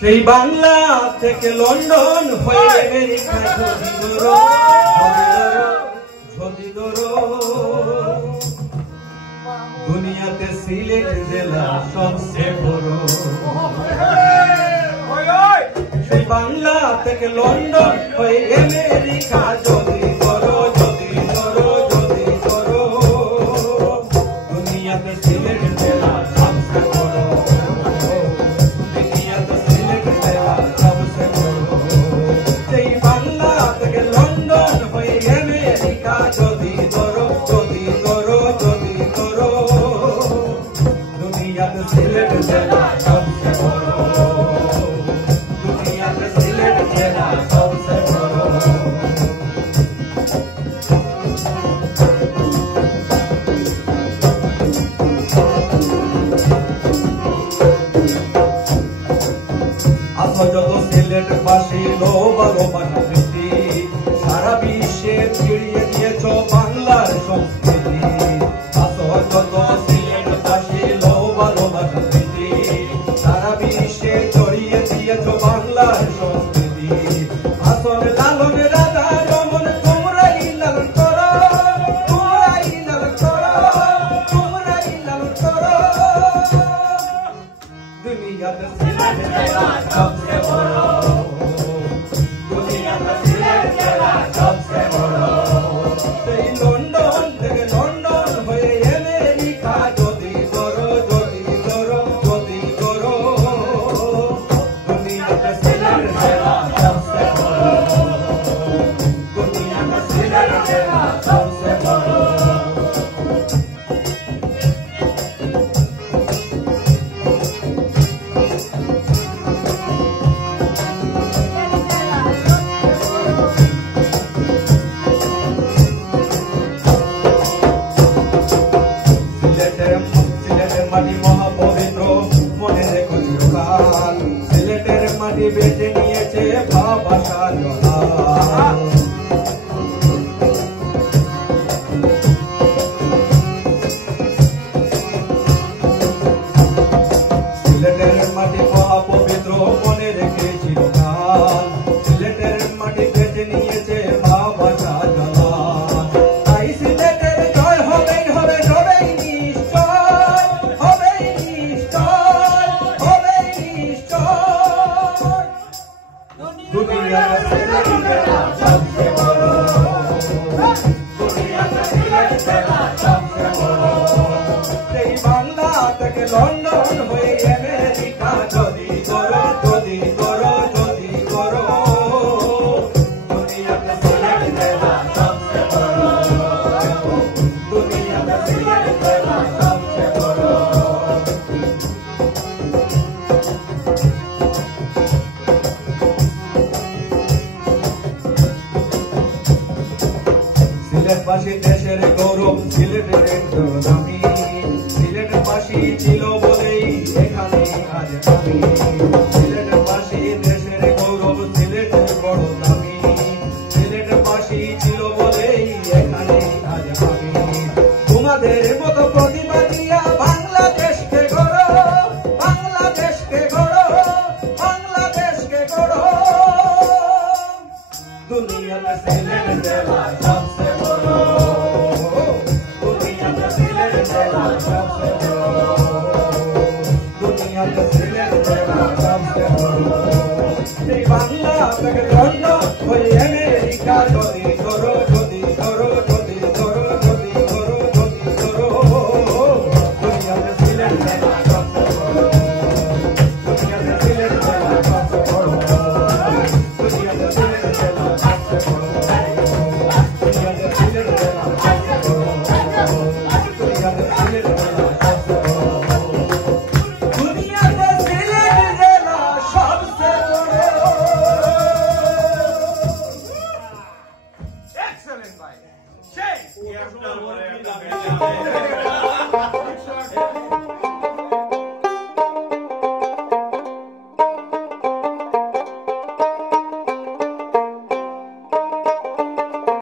সেই বাংলা থেকে লন্ডন হয়ে আমেরিকা ঝদি ধরো দুনিয়াতে সিলেট জেলা সবচেয়ে বড়। সেই বাংলা থেকে লন্ডন হয়ে আমেরিকা যদি ধরো দুনিয়াতে সিলেট জেলা সবচেয়ে বড়। সিলেট জেলা সবচেয়ে বড়, দুনিয়াতে সিলেট জেলা সবচেয়ে বড়। আসো যত সিলেটবাসী লো ভালোবাসা সৃষ্টি, সারা বিশ্বে ছড়িয়ে দিয়েছ বাংলার সংস্কৃতি। আসো যত সিলেটবাসী লো ভালোবাসা সৃষ্টি, সারা বিশ্বে ছড়িয়ে দিয়েছ বাংলার সংস্কৃতি। আসল লালন রাধা রমন তোমরাই লালন করো, তোমরাই লালন করো, তোমরাই লালন করো। দুনিয়াতে সিলেট জেলা সবচেয়ে বড়, দুনিয়াতে সিলেট জেলা সবচেয়ে বড়। সেই লন্ডন থেকে লন্ডন হয়ে আমেরিকা যদি ধরো দুনিয়াতে সিলেট জেলা সবচেয়ে বড়, দুনিয়াতে সিলেট জেলা সবচেয়ে বড়। সিলেটের মাটি মহাপবিত্র, মনে রেখো চিরকাল। সিলেটের মাটি বেঁচে নিয়েছে ভালোবাসা জলাল। সিলেটের মাটি মহাপবিত্র, মনে রেখে চিরকাল। সিলেটের মাটি বেঁচে নিয়েছে ভালোবাসা জলাল। তাই সিলেটের জয় হবেই হবে, হবেই নিশ্চয়, হবেই নিশ্চয়, হবেই নিশ্চয়। দুনিয়াতে সিলেট জেলা সবচেয়ে বড়, দুনিয়াতে সিলেট জেলা সবচেয়ে বড়। সেই বাংলা থেকে লন্ডন হয়ে আমেরিকা যদি ধরো দুনিয়াতে সিলেট জেলা সবচেয়ে বড়, দুনিয়াতে সিলেট জেলা সবচেয়ে বড়। সিলেটবাসী দেশের গৌরব, সিলেটের দামি। সিলেটবাসী ছিল বলেই এখানে আজ আমি। সিলেটবাসী দেশের গৌরব, সিলেটের বড় দামি। সিলেটবাসী ছিল বলেই এখানে আজ আমি। তোমাদের মতো প্রতিভা দিয়া বাংলাদেশকে গড়ো, বাংলাদেশকে গড়ো, বাংলাদেশকে গড়ো। দুনিয়াতে সিলেট জেলা সবচেয়ে বড়, দুনিয়াতে সিলেট জেলা সবচেয়ে বড়, দুনিয়াতে সিলেট জেলা সবচেয়ে বড়। সেই বাংলা থেকে লন্ডন হয়ে আমেরিকা যদি ধরো দুনিয়াতে সিলেট জেলা সবচেয়ে বড়, দুনিয়াতে সিলেট জেলা সবচেয়ে বড়, দুনিয়াতে সিলেট জেলা সবচেয়ে বড়, দুনিয়াতে সিলেট জেলা সবচেয়ে বড়, দুনিয়াতে সিলেট জেলা সবচেয়ে বড়, দুনিয়াতে সিলেট জেলা সবচেয়ে বড়। Excellent, ভাই। সেই